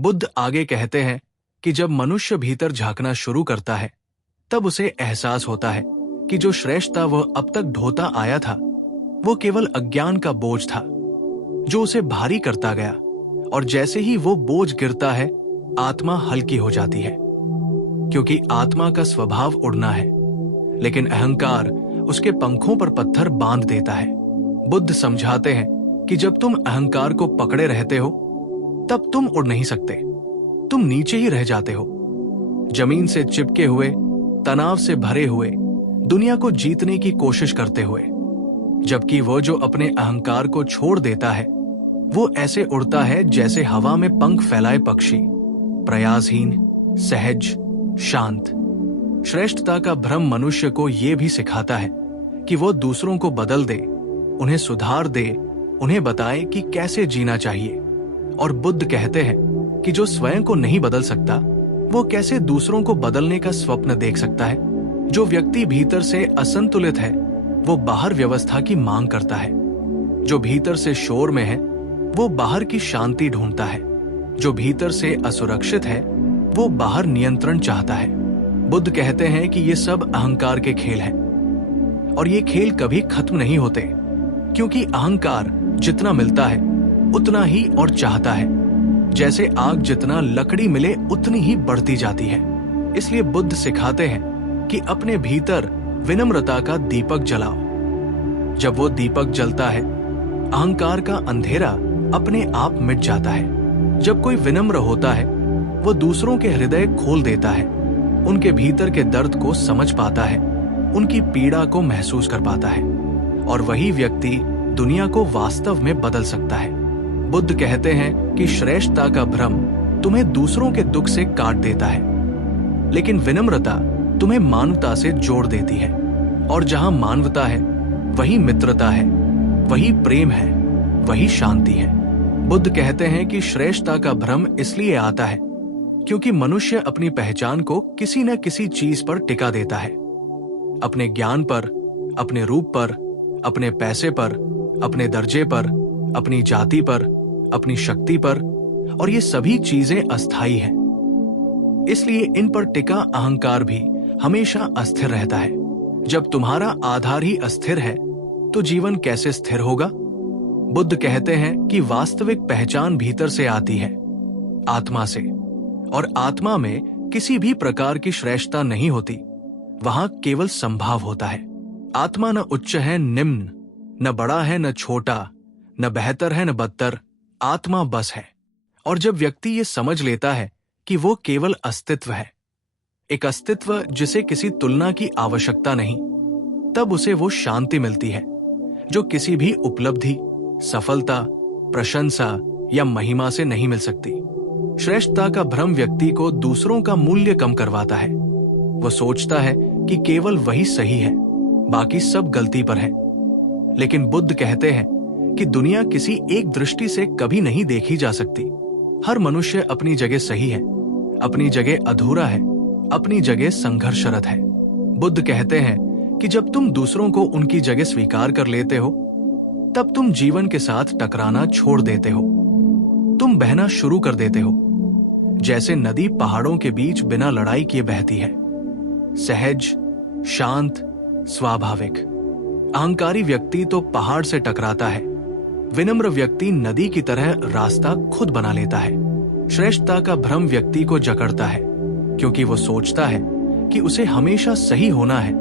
बुद्ध आगे कहते हैं कि जब मनुष्य भीतर झांकना शुरू करता है तब उसे एहसास होता है कि जो श्रेष्ठता वह अब तक ढोता आया था वो केवल अज्ञान का बोझ था जो उसे भारी करता गया, और जैसे ही वो बोझ गिरता है आत्मा हल्की हो जाती है, क्योंकि आत्मा का स्वभाव उड़ना है, लेकिन अहंकार उसके पंखों पर पत्थर बांध देता है। बुद्ध समझाते हैं कि जब तुम अहंकार को पकड़े रहते हो तब तुम उड़ नहीं सकते, तुम नीचे ही रह जाते हो, जमीन से चिपके हुए, तनाव से भरे हुए, दुनिया को जीतने की कोशिश करते हुए। जबकि वो जो अपने अहंकार को छोड़ देता है वो ऐसे उड़ता है जैसे हवा में पंख फैलाए पक्षी, प्रयासहीन, सहज, शांत। श्रेष्ठता का भ्रम मनुष्य को यह भी सिखाता है कि वो दूसरों को बदल दे, उन्हें सुधार दे, उन्हें बताए कि कैसे जीना चाहिए। और बुद्ध कहते हैं कि जो स्वयं को नहीं बदल सकता वो कैसे दूसरों को बदलने का स्वप्न देख सकता है। जो व्यक्ति भीतर से असंतुलित है वो बाहर व्यवस्था की मांग करता है, जो भीतर से शोर में है वो बाहर की शांति ढूंढता है, जो भीतर से असुरक्षित है वो बाहर नियंत्रण चाहता है। बुद्ध कहते हैं कि ये सब अहंकार के खेल हैं, और ये खेल कभी खत्म नहीं होते, क्योंकि अहंकार जितना मिलता है उतना ही और चाहता है। जैसे आग जितना लकड़ी मिले उतनी ही बढ़ती जाती है। इसलिए बुद्ध सिखाते हैं कि अपने भीतर विनम्रता का दीपक जलाओ। जब वो दीपक जलता है अहंकार का अंधेरा अपने आप मिट जाता है। जब कोई विनम्र होता है वो दूसरों के हृदय खोल देता है, उनके भीतर के दर्द को समझ पाता है, उनकी पीड़ा को महसूस कर पाता है, और वही व्यक्ति दुनिया को वास्तव में बदल सकता है। बुद्ध कहते हैं कि श्रेष्ठता का भ्रम तुम्हें दूसरों के दुख से काट देता है, लेकिन विनम्रता तुम्हें मानवता से जोड़ देती है। और जहां मानवता है वही मित्रता है, वही प्रेम है, वही शांति है। बुद्ध कहते हैं कि श्रेष्ठता का भ्रम इसलिए आता है क्योंकि मनुष्य अपनी पहचान को किसी न किसी चीज पर टिका देता है, अपने ज्ञान पर, अपने रूप पर, अपने पैसे पर, अपने दर्जे पर, अपनी जाति पर, अपनी शक्ति पर, और ये सभी चीजें अस्थायी हैं। इसलिए इन पर टिका अहंकार भी हमेशा अस्थिर रहता है। जब तुम्हारा आधार ही अस्थिर है तो जीवन कैसे स्थिर होगा? बुद्ध कहते हैं कि वास्तविक पहचान भीतर से आती है, आत्मा से, और आत्मा में किसी भी प्रकार की श्रेष्ठता नहीं होती, वहां केवल संभाव होता है। आत्मा न उच्च है निम्न, न बड़ा है न छोटा, न बेहतर है न बदतर, आत्मा बस है। और जब व्यक्ति ये समझ लेता है कि वो केवल अस्तित्व है, एक अस्तित्व जिसे किसी तुलना की आवश्यकता नहीं, तब उसे वो शांति मिलती है जो किसी भी उपलब्धि, सफलता, प्रशंसा या महिमा से नहीं मिल सकती। श्रेष्ठता का भ्रम व्यक्ति को दूसरों का मूल्य कम करवाता है। वो सोचता है कि केवल वही सही है, बाकी सब गलती पर है। लेकिन बुद्ध कहते हैं कि दुनिया किसी एक दृष्टि से कभी नहीं देखी जा सकती। हर मनुष्य अपनी जगह सही है, अपनी जगह अधूरा है, अपनी जगह संघर्षरत है। बुद्ध कहते हैं कि जब तुम दूसरों को उनकी जगह स्वीकार कर लेते हो तब तुम जीवन के साथ टकराना छोड़ देते हो, तुम बहना शुरू कर देते हो, जैसे नदी पहाड़ों के बीच बिना लड़ाई किए बहती है, सहज, शांत, स्वाभाविक। अहंकारी व्यक्ति तो पहाड़ से टकराता है, विनम्र व्यक्ति नदी की तरह रास्ता खुद बना लेता है। श्रेष्ठता का भ्रम व्यक्ति को जकड़ता है क्योंकि वो सोचता है कि उसे हमेशा सही होना है,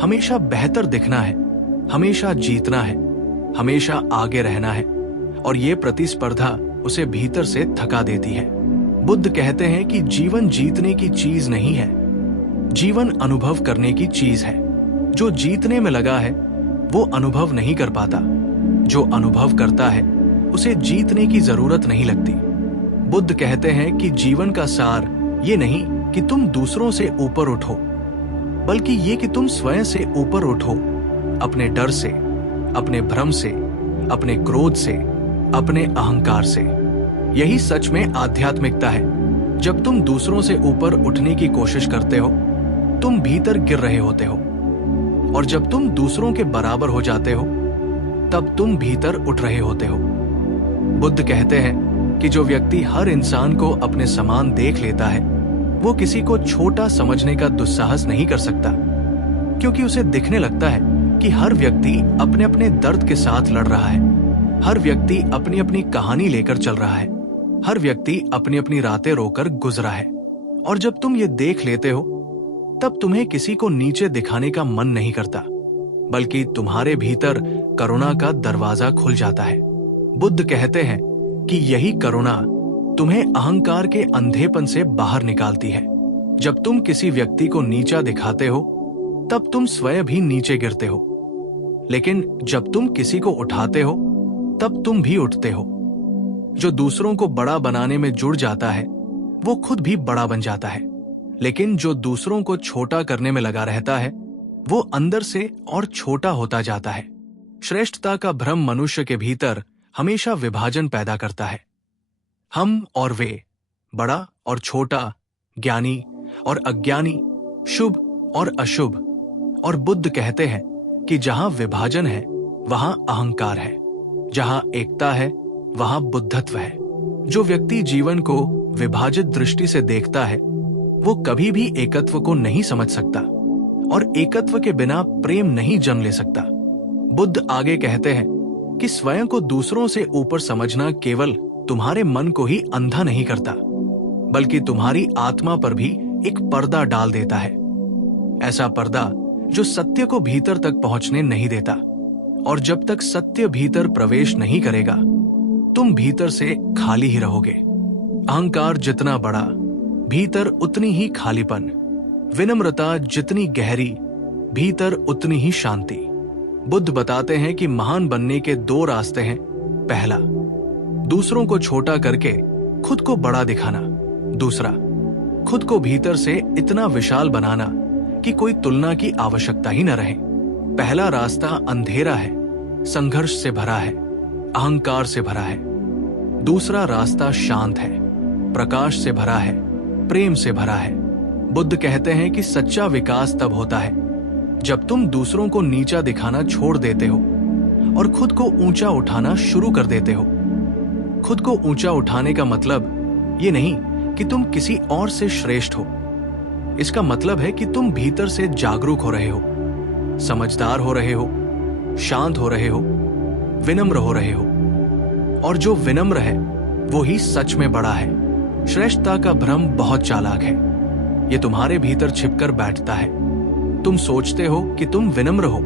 हमेशा बेहतर दिखना है, हमेशा जीतना है, हमेशा आगे रहना है, और ये प्रतिस्पर्धा उसे भीतर से थका देती है। बुद्ध कहते हैं कि जीवन जीतने की चीज नहीं है, जीवन अनुभव करने की चीज है। जो जीतने में लगा है वो अनुभव नहीं कर पाता, जो अनुभव करता है उसे जीतने की जरूरत नहीं लगती। बुद्ध कहते हैं कि जीवन का सार ये नहीं कि तुम दूसरों से ऊपर उठो, बल्कि ये कि तुम स्वयं से ऊपर उठो, अपने डर से, अपने भ्रम से, अपने क्रोध से, अपने अहंकार से। यही सच में आध्यात्मिकता है। जब तुम दूसरों से ऊपर उठने की कोशिश करते हो तुम भीतर गिर रहे होते हो, और जब तुम दूसरों के बराबर हो जाते हो तब तुम भीतर उठ रहे होते हो। बुद्ध कहते हैं कि जो व्यक्ति हर इंसान को अपने समान देख लेता है, वो किसी को छोटा समझने का दुस्साहस नहीं कर सकता, क्योंकि उसे दिखने लगता है कि हर व्यक्ति अपने अपने दर्द के साथ लड़ रहा है, हर व्यक्ति अपनी अपनी कहानी लेकर चल रहा है, हर व्यक्ति अपनी अपनी रातें रोकर गुजरा है। और जब तुम ये देख लेते हो, तब तुम्हें किसी को नीचे दिखाने का मन नहीं करता, बल्कि तुम्हारे भीतर करुणा का दरवाजा खुल जाता है। बुद्ध कहते हैं कि यही करुणा तुम्हें अहंकार के अंधेपन से बाहर निकालती है। जब तुम किसी व्यक्ति को नीचा दिखाते हो, तब तुम स्वयं भी नीचे गिरते हो, लेकिन जब तुम किसी को उठाते हो, तब तुम भी उठते हो। जो दूसरों को बड़ा बनाने में जुड़ जाता है, वो खुद भी बड़ा बन जाता है, लेकिन जो दूसरों को छोटा करने में लगा रहता है, वो अंदर से और छोटा होता जाता है। श्रेष्ठता का भ्रम मनुष्य के भीतर हमेशा विभाजन पैदा करता है। हम और वे, बड़ा और छोटा, ज्ञानी और अज्ञानी, शुभ और अशुभ। और बुद्ध कहते हैं कि जहां विभाजन है वहां अहंकार है, जहां एकता है वहां बुद्धत्व है। जो व्यक्ति जीवन को विभाजित दृष्टि से देखता है, वो कभी भी एकत्व को नहीं समझ सकता, और एकत्व के बिना प्रेम नहीं जन्म ले सकता। बुद्ध आगे कहते हैं कि स्वयं को दूसरों से ऊपर समझना केवल तुम्हारे मन को ही अंधा नहीं करता, बल्कि तुम्हारी आत्मा पर भी एक पर्दा डाल देता है। ऐसा पर्दा जो सत्य को भीतर तक पहुंचने नहीं देता। और जब तक सत्य भीतर प्रवेश नहीं करेगा, तुम भीतर से खाली ही रहोगे। अहंकार जितना बड़ा, भीतर उतनी ही खालीपन। विनम्रता जितनी गहरी, भीतर उतनी ही शांति। बुद्ध बताते हैं कि महान बनने के दो रास्ते हैं। पहला, दूसरों को छोटा करके खुद को बड़ा दिखाना। दूसरा, खुद को भीतर से इतना विशाल बनाना कि कोई तुलना की आवश्यकता ही न रहे। पहला रास्ता अंधेरा है, संघर्ष से भरा है, अहंकार से भरा है। दूसरा रास्ता शांत है, प्रकाश से भरा है, प्रेम से भरा है। बुद्ध कहते हैं कि सच्चा विकास तब होता है जब तुम दूसरों को नीचा दिखाना छोड़ देते हो और खुद को ऊंचा उठाना शुरू कर देते हो। खुद को ऊंचा उठाने का मतलब ये नहीं कि तुम किसी और से श्रेष्ठ हो। इसका मतलब है कि तुम भीतर से जागरूक हो रहे हो, समझदार हो रहे हो, शांत हो रहे हो, विनम्र हो रहे हो। और जो विनम्र है वो ही सच में बड़ा है। श्रेष्ठता का भ्रम बहुत चालाक है। ये तुम्हारे भीतर छिपकर बैठता है। तुम सोचते हो कि तुम विनम्र हो,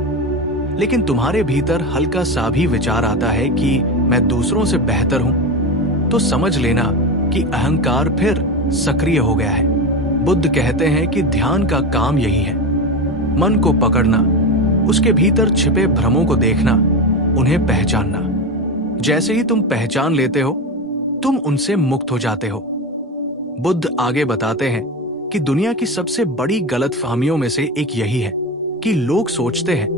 लेकिन तुम्हारे भीतर हल्का सा भी विचार आता है कि मैं दूसरों से बेहतर हूं, तो समझ लेना कि अहंकार फिर सक्रिय हो गया है। बुद्ध कहते हैं कि ध्यान का काम यही है, मन को पकड़ना, उसके भीतर छिपे भ्रमों को देखना, उन्हें पहचानना। जैसे ही तुम पहचान लेते हो, तुम उनसे मुक्त हो जाते हो। बुद्ध आगे बताते हैं कि दुनिया की सबसे बड़ी गलतफहमियों में से एक यही है कि लोग सोचते हैं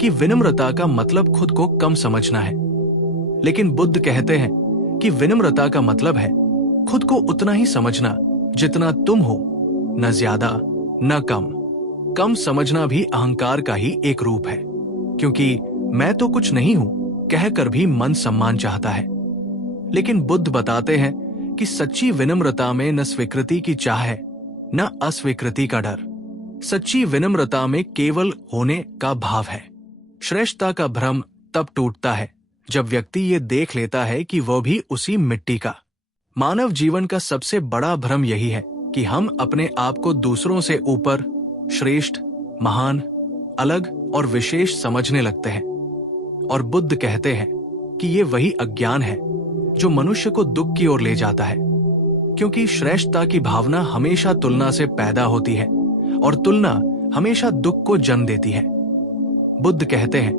कि विनम्रता का मतलब खुद को कम समझना है। लेकिन बुद्ध कहते हैं कि विनम्रता का मतलब है खुद को उतना ही समझना जितना तुम हो, न ज्यादा न कम। कम समझना भी अहंकार का ही एक रूप है, क्योंकि मैं तो कुछ नहीं हूं कहकर भी मन सम्मान चाहता है। लेकिन बुद्ध बताते हैं कि सच्ची विनम्रता में न स्वीकृति की चाह है, न अस्वीकृति का डर। सच्ची विनम्रता में केवल होने का भाव है। श्रेष्ठता का भ्रम तब टूटता है जब व्यक्ति ये देख लेता है कि वह भी उसी मिट्टी का। मानव जीवन का सबसे बड़ा भ्रम यही है कि हम अपने आप को दूसरों से ऊपर, श्रेष्ठ, महान, अलग और विशेष समझने लगते हैं। और बुद्ध कहते हैं कि ये वही अज्ञान है जो मनुष्य को दुख की ओर ले जाता है, क्योंकि श्रेष्ठता की भावना हमेशा तुलना से पैदा होती है और तुलना हमेशा दुख को जन्म देती है। बुद्ध कहते हैं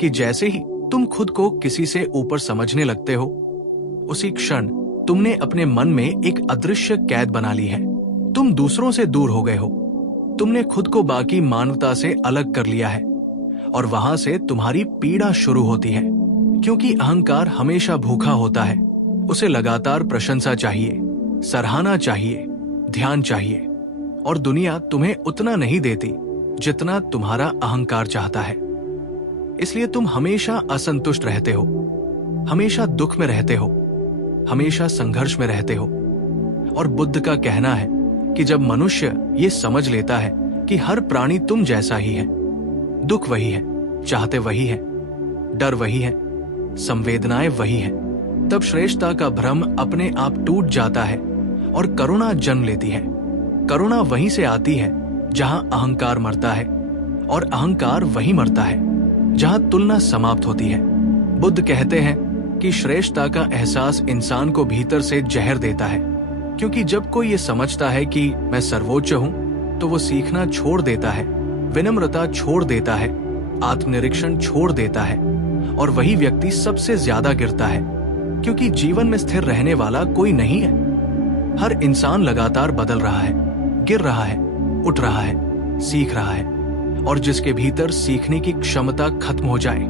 कि जैसे ही तुम खुद को किसी से ऊपर समझने लगते हो, उसी क्षण तुमने अपने मन में एक अदृश्य कैद बना ली है। तुम दूसरों से दूर हो गए हो। तुमने खुद को बाकी मानवता से अलग कर लिया है और वहां से तुम्हारी पीड़ा शुरू होती है, क्योंकि अहंकार हमेशा भूखा होता है। उसे लगातार प्रशंसा चाहिए, सराहना चाहिए, ध्यान चाहिए, और दुनिया तुम्हें उतना नहीं देती जितना तुम्हारा अहंकार चाहता है। इसलिए तुम हमेशा असंतुष्ट रहते हो, हमेशा दुख में रहते हो, हमेशा संघर्ष में रहते हो। और बुद्ध का कहना है कि जब मनुष्य ये समझ लेता है कि हर प्राणी तुम जैसा ही है, दुख वही है, चाहते वही है, डर वही है, संवेदनाएं वही है, तब श्रेष्ठता का भ्रम अपने आप टूट जाता है और करुणा जन्म लेती है। करुणा वहीं से आती है जहां अहंकार मरता है, और अहंकार वहीं मरता है जहां तुलना समाप्त होती है। बुद्ध कहते हैं कि श्रेष्ठता का एहसास इंसान को भीतर से जहर देता है, क्योंकि जब कोई ये समझता है कि मैं सर्वोच्च हूं, तो वो सीखना छोड़ देता है, विनम्रता छोड़ देता है, आत्मनिरीक्षण छोड़ देता है, और वही व्यक्ति सबसे ज्यादा गिरता है, क्योंकि जीवन में स्थिर रहने वाला कोई नहीं है। हर इंसान लगातार बदल रहा है, गिर रहा है, उठ रहा है, सीख रहा है, और जिसके भीतर सीखने की क्षमता खत्म हो जाए,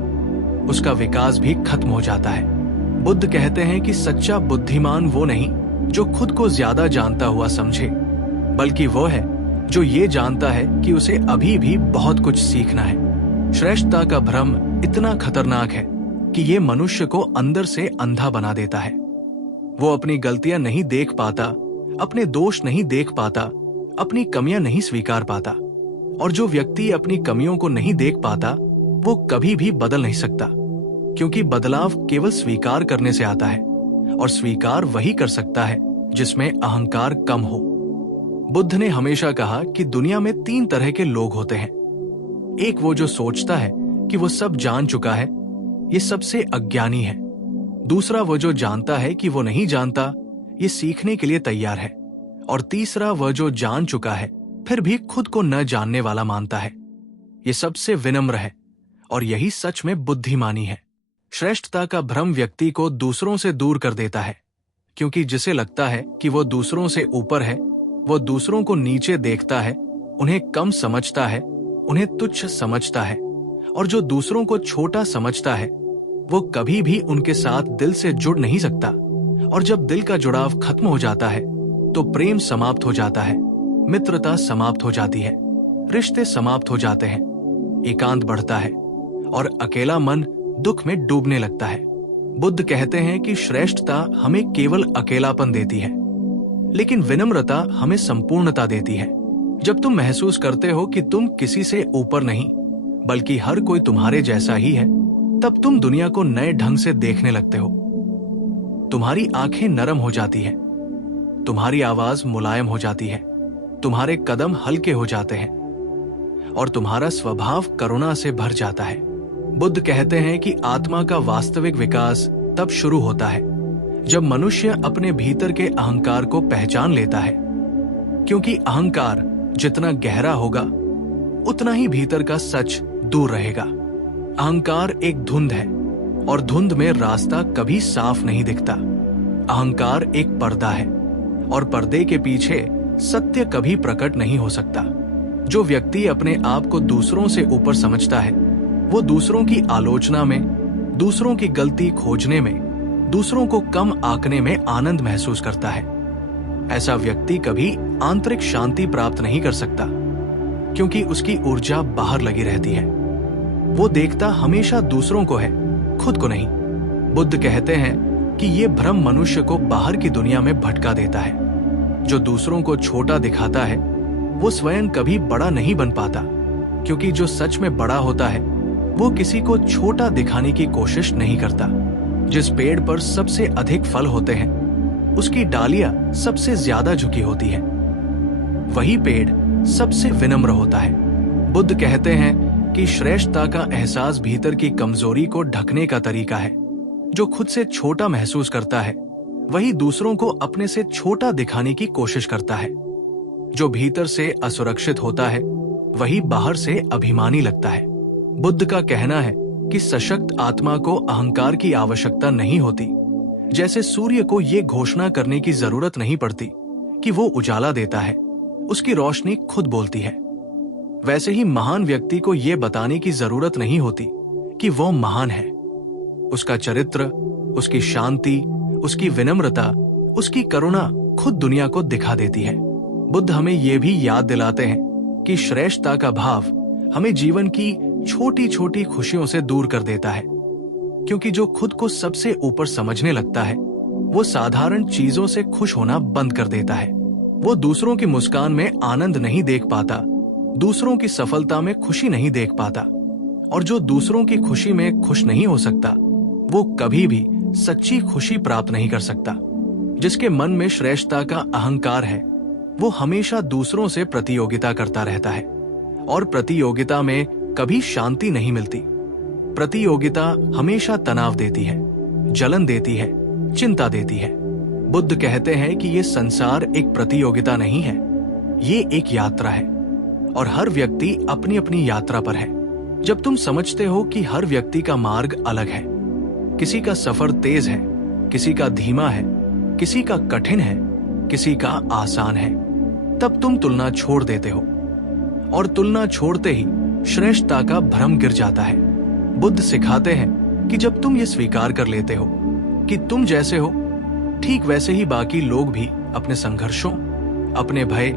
उसका विकास भी खत्म हो जाता है। बुद्ध कहते हैं कि सच्चा बुद्धिमान वो नहीं जो खुद को ज्यादा जानता हुआ समझे, बल्कि वो है जो ये जानता है कि उसे अभी भी बहुत कुछ सीखना है। श्रेष्ठता का भ्रम इतना खतरनाक है कि ये मनुष्य को अंदर से अंधा बना देता है। वो अपनी गलतियां नहीं देख पाता, अपने दोष नहीं देख पाता, अपनी कमियां नहीं स्वीकार पाता, और जो व्यक्ति अपनी कमियों को नहीं देख पाता वो कभी भी बदल नहीं सकता, क्योंकि बदलाव केवल स्वीकार करने से आता है, और स्वीकार वही कर सकता है जिसमें अहंकार कम हो। बुद्ध ने हमेशा कहा कि दुनिया में 3 तरह के लोग होते हैं। एक वो जो सोचता है कि वो सब जान चुका है, ये सबसे अज्ञानी है। दूसरा वो जो जानता है कि वो नहीं जानता, ये सीखने के लिए तैयार है। और तीसरा वह जो जान चुका है फिर भी खुद को न जानने वाला मानता है, ये सबसे विनम्र है, और यही सच में बुद्धिमानी है। श्रेष्ठता का भ्रम व्यक्ति को दूसरों से दूर कर देता है, क्योंकि जिसे लगता है कि वो दूसरों से ऊपर है, वो दूसरों को नीचे देखता है, उन्हें कम समझता है, उन्हें तुच्छ समझता है, और जो दूसरों को छोटा समझता है वो कभी भी उनके साथ दिल से जुड़ नहीं सकता। और जब दिल का जुड़ाव खत्म हो जाता है तो प्रेम समाप्त हो जाता है, मित्रता समाप्त हो जाती है, रिश्ते समाप्त हो जाते हैं, एकांत बढ़ता है, और अकेला मन दुख में डूबने लगता है। बुद्ध कहते हैं कि श्रेष्ठता हमें केवल अकेलापन देती है, लेकिन विनम्रता हमें संपूर्णता देती है। जब तुम महसूस करते हो कि तुम किसी से ऊपर नहीं बल्कि हर कोई तुम्हारे जैसा ही है, तब तुम दुनिया को नए ढंग से देखने लगते हो। तुम्हारी आंखें नरम हो जाती है, तुम्हारी आवाज मुलायम हो जाती है, तुम्हारे कदम हल्के हो जाते हैं, और तुम्हारा स्वभाव करुणा से भर जाता है। बुद्ध कहते हैं कि आत्मा का वास्तविक विकास तब शुरू होता है जब मनुष्य अपने भीतर के अहंकार को पहचान लेता है, क्योंकि अहंकार जितना गहरा होगा उतना ही भीतर का सच दूर रहेगा। अहंकार एक धुंध है, और धुंध में रास्ता कभी साफ नहीं दिखता। अहंकार एक पर्दा है, और पर्दे के पीछे सत्य कभी प्रकट नहीं हो सकता। जो व्यक्ति अपने आप को दूसरों से ऊपर समझता है, वो दूसरों की आलोचना में, दूसरों की गलती खोजने में, दूसरों को कम आंकने में आनंद महसूस करता है। ऐसा व्यक्ति कभी आंतरिक शांति प्राप्त नहीं कर सकता, क्योंकि उसकी ऊर्जा बाहर लगी रहती है। वो देखता हमेशा दूसरों को है, खुद को नहीं। बुद्ध कहते हैं कि ये भ्रम मनुष्य को बाहर की दुनिया में भटका देता है। जो दूसरों को छोटा दिखाता है वो स्वयं कभी बड़ा नहीं बन पाता, क्योंकि जो सच में बड़ा होता है वो किसी को छोटा दिखाने की कोशिश नहीं करता। जिस पेड़ पर सबसे अधिक फल होते हैं उसकी डालियां सबसे ज्यादा झुकी होती है, वही पेड़ सबसे विनम्र होता है। बुद्ध कहते हैं कि श्रेष्ठता का एहसास भीतर की कमजोरी को ढकने का तरीका है। जो खुद से छोटा महसूस करता है वही दूसरों को अपने से छोटा दिखाने की कोशिश करता है। जो भीतर से असुरक्षित होता है वही बाहर से अभिमानी लगता है। बुद्ध का कहना है कि सशक्त आत्मा को अहंकार की आवश्यकता नहीं होती। जैसे सूर्य को ये घोषणा करने की जरूरत नहीं पड़ती कि वो उजाला देता है, उसकी रोशनी खुद बोलती है। वैसे ही महान व्यक्ति को ये बताने की जरूरत नहीं होती कि वो महान है। उसका चरित्र, उसकी शांति, उसकी विनम्रता, उसकी करुणा खुद दुनिया को दिखा देती है। बुद्ध हमें ये भी याद दिलाते हैं कि श्रेष्ठता का भाव हमें जीवन की छोटी छोटी खुशियों से दूर कर देता है, क्योंकि जो खुद को सबसे ऊपर समझने लगता है वो साधारण चीजों से खुश होना बंद कर देता है। वो दूसरों की मुस्कान में आनंद नहीं देख पाता, दूसरों की सफलता में खुशी नहीं देख पाता, और जो दूसरों की खुशी में खुश नहीं हो सकता वो कभी भी सच्ची खुशी प्राप्त नहीं कर सकता। जिसके मन में श्रेष्ठता का अहंकार है वो हमेशा दूसरों से प्रतियोगिता करता रहता है, और प्रतियोगिता में कभी शांति नहीं मिलती। प्रतियोगिता हमेशा तनाव देती है, जलन देती है, चिंता देती है। बुद्ध कहते हैं कि ये संसार एक प्रतियोगिता नहीं है, ये एक यात्रा है, और हर व्यक्ति अपनी अपनी यात्रा पर है। जब तुम समझते हो कि हर व्यक्ति का मार्ग अलग है, किसी का सफर तेज है, किसी का धीमा है, किसी का कठिन है, किसी का आसान है, तब तुम तुलना छोड़ देते हो, और तुलना छोड़ते ही श्रेष्ठता का भ्रम गिर जाता है। बुद्ध सिखाते हैं कि जब तुम ये स्वीकार कर लेते हो कि तुम जैसे हो ठीक वैसे ही बाकी लोग भी अपने संघर्षों, अपने भय,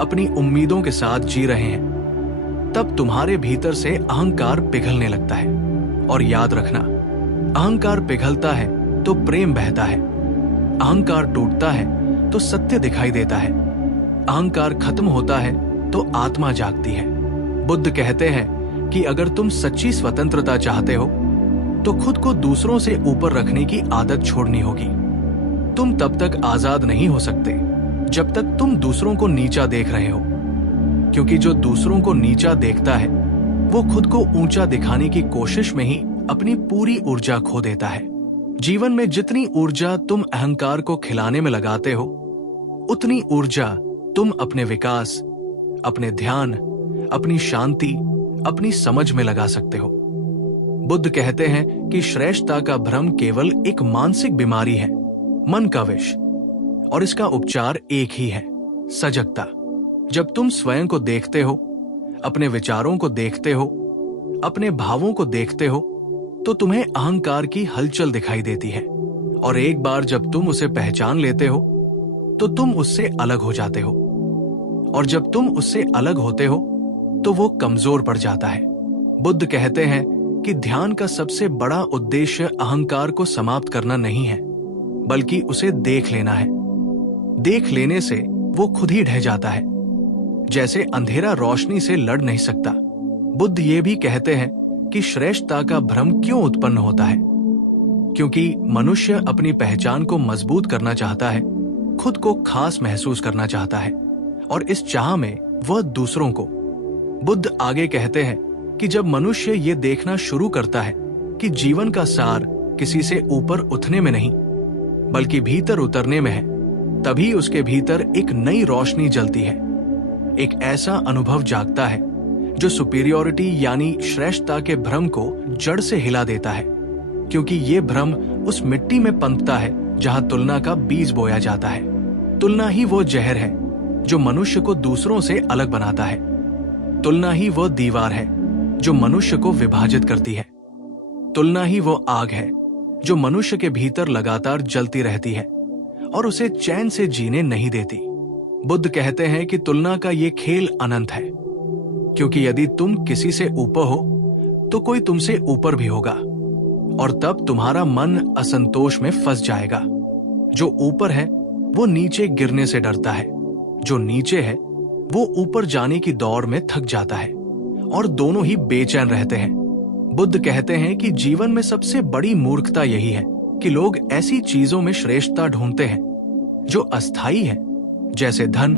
अपनी उम्मीदों के साथ जी रहे हैं, तब तुम्हारे भीतर से अहंकार पिघलने लगता है। और याद रखना, अहंकार पिघलता है तो प्रेम बहता है, अहंकार टूटता है तो सत्य दिखाई देता है, अहंकार खत्म होता है तो आत्मा जागती है। बुद्ध कहते हैं कि अगर तुम सच्ची स्वतंत्रता चाहते हो तो खुद को दूसरों से ऊपर रखने की आदत छोड़नी होगी। तुम तब तक आजाद नहीं हो सकते जब तक तुम दूसरों को नीचा देख रहे हो, क्योंकि जो दूसरों को नीचा देखता है वो खुद को ऊंचा दिखाने की कोशिश में ही अपनी पूरी ऊर्जा खो देता है। जीवन में जितनी ऊर्जा तुम अहंकार को खिलाने में लगाते हो, उतनी ऊर्जा तुम अपने विकास, अपने ध्यान, अपनी शांति, अपनी समझ में लगा सकते हो। बुद्ध कहते हैं कि श्रेष्ठता का भ्रम केवल एक मानसिक बीमारी है, मन का विष, और इसका उपचार एक ही है, सजगता। जब तुम स्वयं को देखते हो, अपने विचारों को देखते हो, अपने भावों को देखते हो, तो तुम्हें अहंकार की हलचल दिखाई देती है, और एक बार जब तुम उसे पहचान लेते हो तो तुम उससे अलग हो जाते हो, और जब तुम उससे अलग होते हो तो वो कमजोर पड़ जाता है। बुद्ध कहते हैं कि ध्यान का सबसे बड़ा उद्देश्य अहंकार को समाप्त करना नहीं है, बल्कि उसे देख लेना है। देख लेने से वो खुद ही ढह जाता है, जैसे अंधेरा रोशनी से लड़ नहीं सकता। बुद्ध ये भी कहते हैं कि श्रेष्ठता का भ्रम क्यों उत्पन्न होता है, क्योंकि मनुष्य अपनी पहचान को मजबूत करना चाहता है, खुद को खास महसूस करना चाहता है, और इस चाह में वह दूसरों को। बुद्ध आगे कहते हैं कि जब मनुष्य ये देखना शुरू करता है कि जीवन का सार किसी से ऊपर उठने में नहीं बल्कि भीतर उतरने में है, तभी उसके भीतर एक नई रोशनी जलती है। एक ऐसा अनुभव जागता है जो सुपीरियरिटी यानी श्रेष्ठता के भ्रम को जड़ से हिला देता है, क्योंकि ये भ्रम उस मिट्टी में पनपता है जहां तुलना का बीज बोया जाता है। तुलना ही वो जहर है जो मनुष्य को दूसरों से अलग बनाता है। तुलना ही वो दीवार है जो मनुष्य को विभाजित करती है। तुलना ही वो आग है जो मनुष्य के भीतर लगातार जलती रहती है और उसे चैन से जीने नहीं देती। बुद्ध कहते हैं कि तुलना का ये खेल अनंत है, क्योंकि यदि तुम किसी से ऊपर हो तो कोई तुमसे ऊपर भी होगा, और तब तुम्हारा मन असंतोष में फंस जाएगा। जो ऊपर है वो नीचे गिरने से डरता है, जो नीचे है वो ऊपर जाने की दौड़ में थक जाता है, और दोनों ही बेचैन रहते हैं। बुद्ध कहते हैं कि जीवन में सबसे बड़ी मूर्खता यही है कि लोग ऐसी चीजों में श्रेष्ठता ढूंढते हैं जो अस्थायी है, जैसे धन,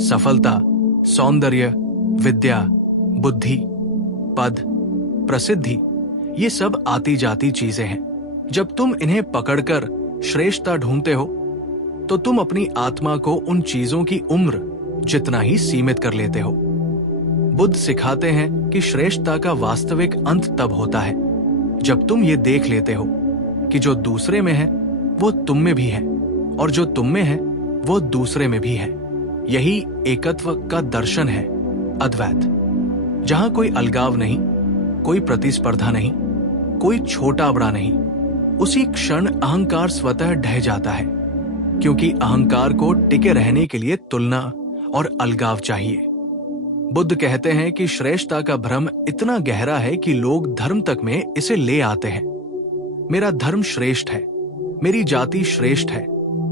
सफलता, सौंदर्य, विद्या, बुद्धि, पद, प्रसिद्धि। ये सब आती जाती चीजें हैं। जब तुम इन्हें पकड़कर श्रेष्ठता ढूंढते हो तो तुम अपनी आत्मा को उन चीजों की उम्र जितना ही सीमित कर लेते हो। बुद्ध सिखाते हैं कि श्रेष्ठता का वास्तविक अंत तब होता है जब तुम ये देख लेते हो कि जो दूसरे में है वो तुम में भी है, और जो तुम में है वो दूसरे में भी है। यही एकत्व का दर्शन है, अद्वैत, जहां कोई अलगाव नहीं, कोई प्रतिस्पर्धा नहीं, कोई छोटा बड़ा नहीं। उसी क्षण अहंकार स्वतः ढह जाता है, क्योंकि अहंकार को टिके रहने के लिए तुलना और अलगाव चाहिए। बुद्ध कहते हैं कि श्रेष्ठता का भ्रम इतना गहरा है कि लोग धर्म तक में इसे ले आते हैं। मेरा धर्म श्रेष्ठ है, मेरी जाति श्रेष्ठ है,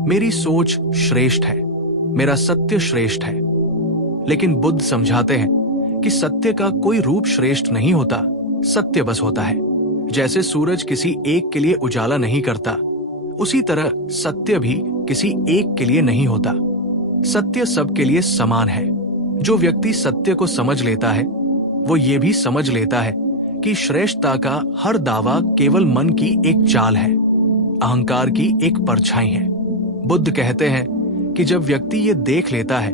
मेरी सोच श्रेष्ठ है, मेरा सत्य श्रेष्ठ है। लेकिन बुद्ध समझाते हैं कि सत्य का कोई रूप श्रेष्ठ नहीं होता, सत्य बस होता है। जैसे सूरज किसी एक के लिए उजाला नहीं करता, उसी तरह सत्य भी किसी एक के लिए नहीं होता। सत्य सबके लिए समान है। जो व्यक्ति सत्य को समझ लेता है, वो ये भी समझ लेता है कि श्रेष्ठता का हर दावा केवल मन की एक चाल है, अहंकार की एक परछाई है। बुद्ध कहते हैं कि जब व्यक्ति ये देख लेता है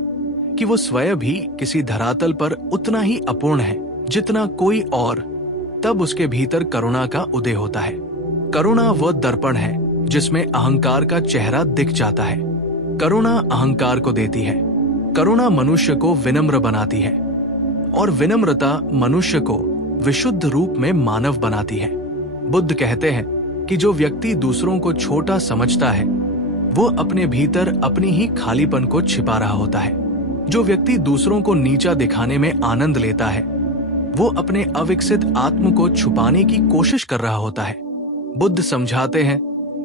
कि वो स्वयं भी किसी धरातल पर उतना ही अपूर्ण है जितना कोई और, तब उसके भीतर करुणा का उदय होता है। करुणा वह दर्पण है जिसमें अहंकार का चेहरा दिख जाता है। करुणा अहंकार को देती है, करुणा मनुष्य को विनम्र बनाती है, और विनम्रता मनुष्य को विशुद्ध रूप में मानव बनाती है। बुद्ध कहते हैं कि जो व्यक्ति दूसरों को छोटा समझता है, वो अपने भीतर अपनी ही खालीपन को छिपा रहा होता है। जो व्यक्ति दूसरों को नीचा दिखाने में आनंद लेता है, वो अपने अविकसित आत्म को छुपाने की कोशिश कर रहा होता है। बुद्ध समझाते हैं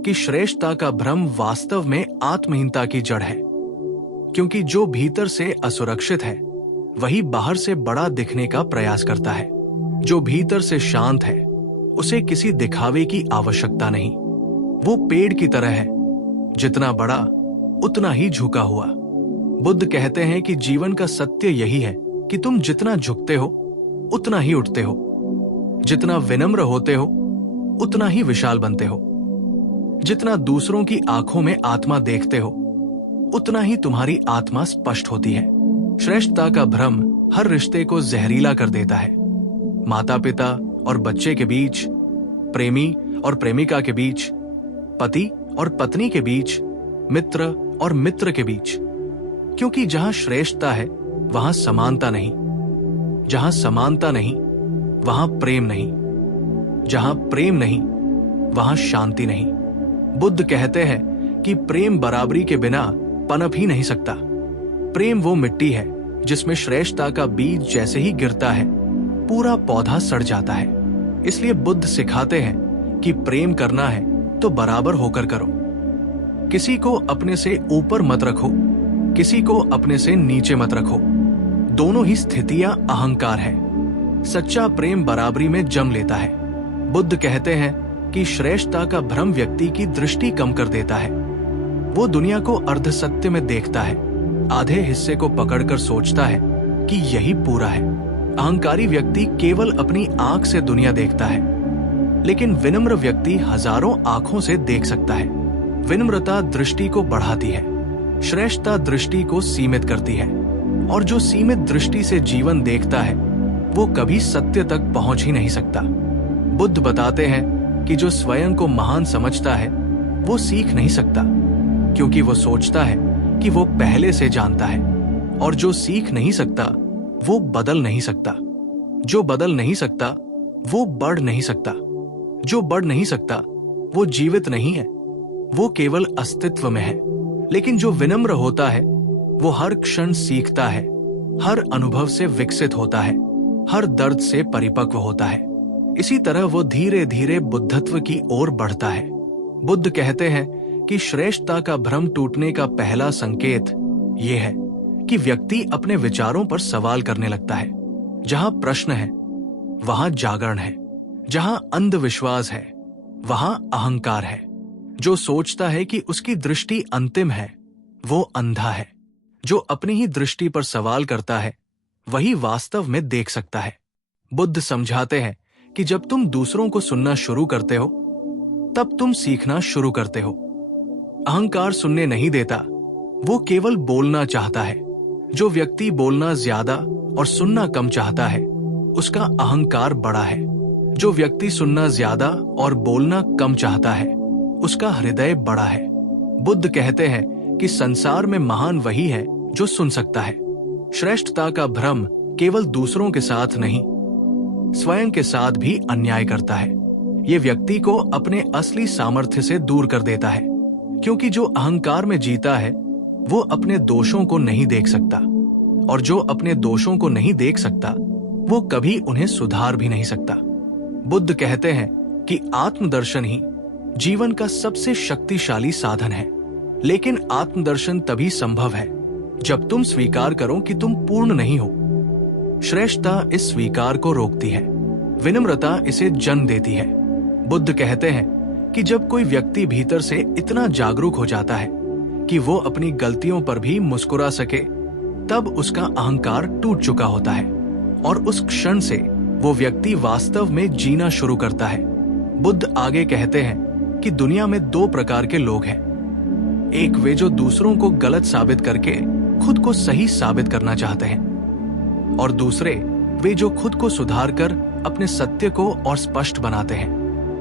कि श्रेष्ठता का भ्रम वास्तव में आत्महीनता की जड़ है, क्योंकि जो भीतर से असुरक्षित है वही बाहर से बड़ा दिखने का प्रयास करता है। जो भीतर से शांत है, उसे किसी दिखावे की आवश्यकता नहीं। वो पेड़ की तरह है, जितना बड़ा उतना ही झुका हुआ। बुद्ध कहते हैं कि जीवन का सत्य यही है कि तुम जितना झुकते हो उतना ही उठते हो, जितना विनम्र होते हो उतना ही विशाल बनते हो, जितना दूसरों की आंखों में आत्मा देखते हो उतना ही तुम्हारी आत्मा स्पष्ट होती है। श्रेष्ठता का भ्रम हर रिश्ते को जहरीला कर देता है। माता पिता और बच्चे के बीच, प्रेमी और प्रेमिका के बीच, पति और पत्नी के बीच, मित्र और मित्र के बीच। क्योंकि जहां श्रेष्ठता है वहां समानता नहीं, जहां समानता नहीं वहां प्रेम नहीं, जहां प्रेम नहीं वहां शांति नहीं। बुद्ध कहते हैं कि प्रेम बराबरी के बिना पनप ही नहीं सकता। प्रेम वो मिट्टी है जिसमें श्रेष्ठता का बीज जैसे ही गिरता है पूरा पौधा सड़ जाता है। इसलिए बुद्ध सिखाते हैं कि प्रेम करना है तो बराबर होकर करो। किसी को अपने से ऊपर मत रखो, किसी को अपने से नीचे मत रखो। दोनों ही स्थितियां अहंकार है। सच्चा प्रेम बराबरी में जम लेता है। बुद्ध कहते हैं कि श्रेष्ठता का भ्रम व्यक्ति की दृष्टि कम कर देता है। वो दुनिया को अर्ध सत्य में देखता है, आधे हिस्से को पकड़कर सोचता है कि यही पूरा है। अहंकारी व्यक्ति केवल अपनी आंख से दुनिया देखता है, लेकिन विनम्र व्यक्ति हजारों आंखों से देख सकता है। विनम्रता दृष्टि को बढ़ाती है, श्रेष्ठता दृष्टि को सीमित करती है, और जो सीमित दृष्टि से जीवन देखता है वो कभी सत्य तक पहुंच ही नहीं सकता। बुद्ध बताते हैं कि जो स्वयं को महान समझता है वो सीख नहीं सकता, क्योंकि वो सोचता है कि वो पहले से जानता है, और जो सीख नहीं सकता वो बदल नहीं सकता। जो बदल नहीं सकता वो बढ़ नहीं सकता। जो बढ़ नहीं सकता वो जीवित नहीं है, वो केवल अस्तित्व में है। लेकिन जो विनम्र होता है वो हर क्षण सीखता है, हर अनुभव से विकसित होता है, हर दर्द से परिपक्व होता है। इसी तरह वो धीरे धीरे बुद्धत्व की ओर बढ़ता है। बुद्ध कहते हैं कि श्रेष्ठता का भ्रम टूटने का पहला संकेत ये है कि व्यक्ति अपने विचारों पर सवाल करने लगता है। जहां प्रश्न है वहां जागरण है, जहां अंधविश्वास है वहां अहंकार है। जो सोचता है कि उसकी दृष्टि अंतिम है वो अंधा है। जो अपनी ही दृष्टि पर सवाल करता है वही वास्तव में देख सकता है। बुद्ध समझाते हैं कि जब तुम दूसरों को सुनना शुरू करते हो तब तुम सीखना शुरू करते हो। अहंकार सुनने नहीं देता, वो केवल बोलना चाहता है। जो व्यक्ति बोलना ज्यादा और सुनना कम चाहता है उसका अहंकार बड़ा है। जो व्यक्ति सुनना ज्यादा और बोलना कम चाहता है उसका हृदय बड़ा है। बुद्ध कहते हैं कि संसार में महान वही है जो सुन सकता है। श्रेष्ठता का भ्रम केवल दूसरों के साथ नहीं, स्वयं के साथ भी अन्याय करता है। ये व्यक्ति को अपने असली सामर्थ्य से दूर कर देता है, क्योंकि जो अहंकार में जीता है वो अपने दोषों को नहीं देख सकता, और जो अपने दोषों को नहीं देख सकता वो कभी उन्हें सुधार भी नहीं सकता। बुद्ध कहते हैं कि आत्मदर्शन ही जीवन का सबसे शक्तिशाली साधन है। लेकिन आत्मदर्शन तभी संभव है जब तुम स्वीकार करो कि तुम पूर्ण नहीं हो। श्रेष्ठता इस स्वीकार को रोकती है, विनम्रता इसे जन्म देती है। बुद्ध कहते हैं कि जब कोई व्यक्ति भीतर से इतना जागरूक हो जाता है कि वो अपनी गलतियों पर भी मुस्कुरा सके, तब उसका अहंकार टूट चुका होता है और उस क्षण से वो व्यक्ति वास्तव में जीना शुरू करता है। बुद्ध आगे कहते हैं कि दुनिया में दो प्रकार के लोग हैं। एक वे जो दूसरों को गलत साबित करके खुद को सही साबित करना चाहते हैं, और दूसरे वे जो खुद को सुधार कर अपने सत्य को और स्पष्ट बनाते हैं।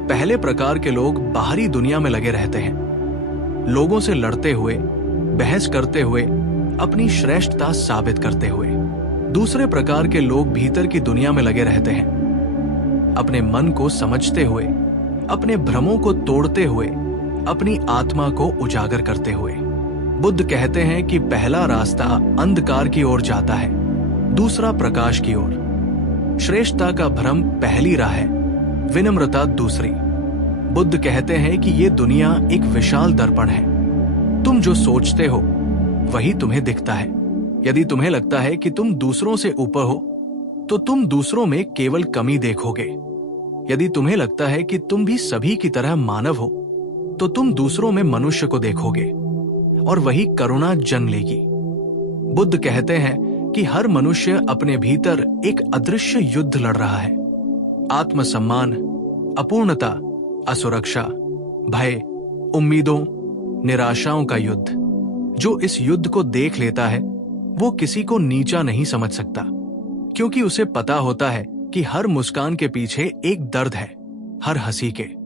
पहले प्रकार के लोग बाहरी दुनिया में लगे रहते हैं, लोगों से लड़ते हुए, बहस करते हुए, अपनी श्रेष्ठता साबित करते हुए। दूसरे प्रकार के लोग भीतर की दुनिया में लगे रहते हैं, अपने मन को समझते हुए, अपने भ्रमों को तोड़ते हुए, अपनी आत्मा को उजागर करते हुए। बुद्ध कहते हैं कि पहला रास्ता अंधकार की ओर जाता है, दूसरा प्रकाश की ओर। श्रेष्ठता का भ्रम पहली राह है, विनम्रता दूसरी। बुद्ध कहते हैं कि ये दुनिया एक विशाल दर्पण है। तुम जो सोचते हो वही तुम्हें दिखता है। यदि तुम्हें लगता है कि तुम दूसरों से ऊपर हो, तो तुम दूसरों में केवल कमी देखोगे। यदि तुम्हें लगता है कि तुम भी सभी की तरह मानव हो, तो तुम दूसरों में मनुष्य को देखोगे और वही करुणा जन्म लेगी। बुद्ध कहते हैं कि हर मनुष्य अपने भीतर एक अदृश्य युद्ध लड़ रहा है। आत्मसम्मान, अपूर्णता, असुरक्षा, भय, उम्मीदों, निराशाओं का युद्ध। जो इस युद्ध को देख लेता है वो किसी को नीचा नहीं समझ सकता, क्योंकि उसे पता होता है कि हर मुस्कान के पीछे एक दर्द है, हर हंसी के।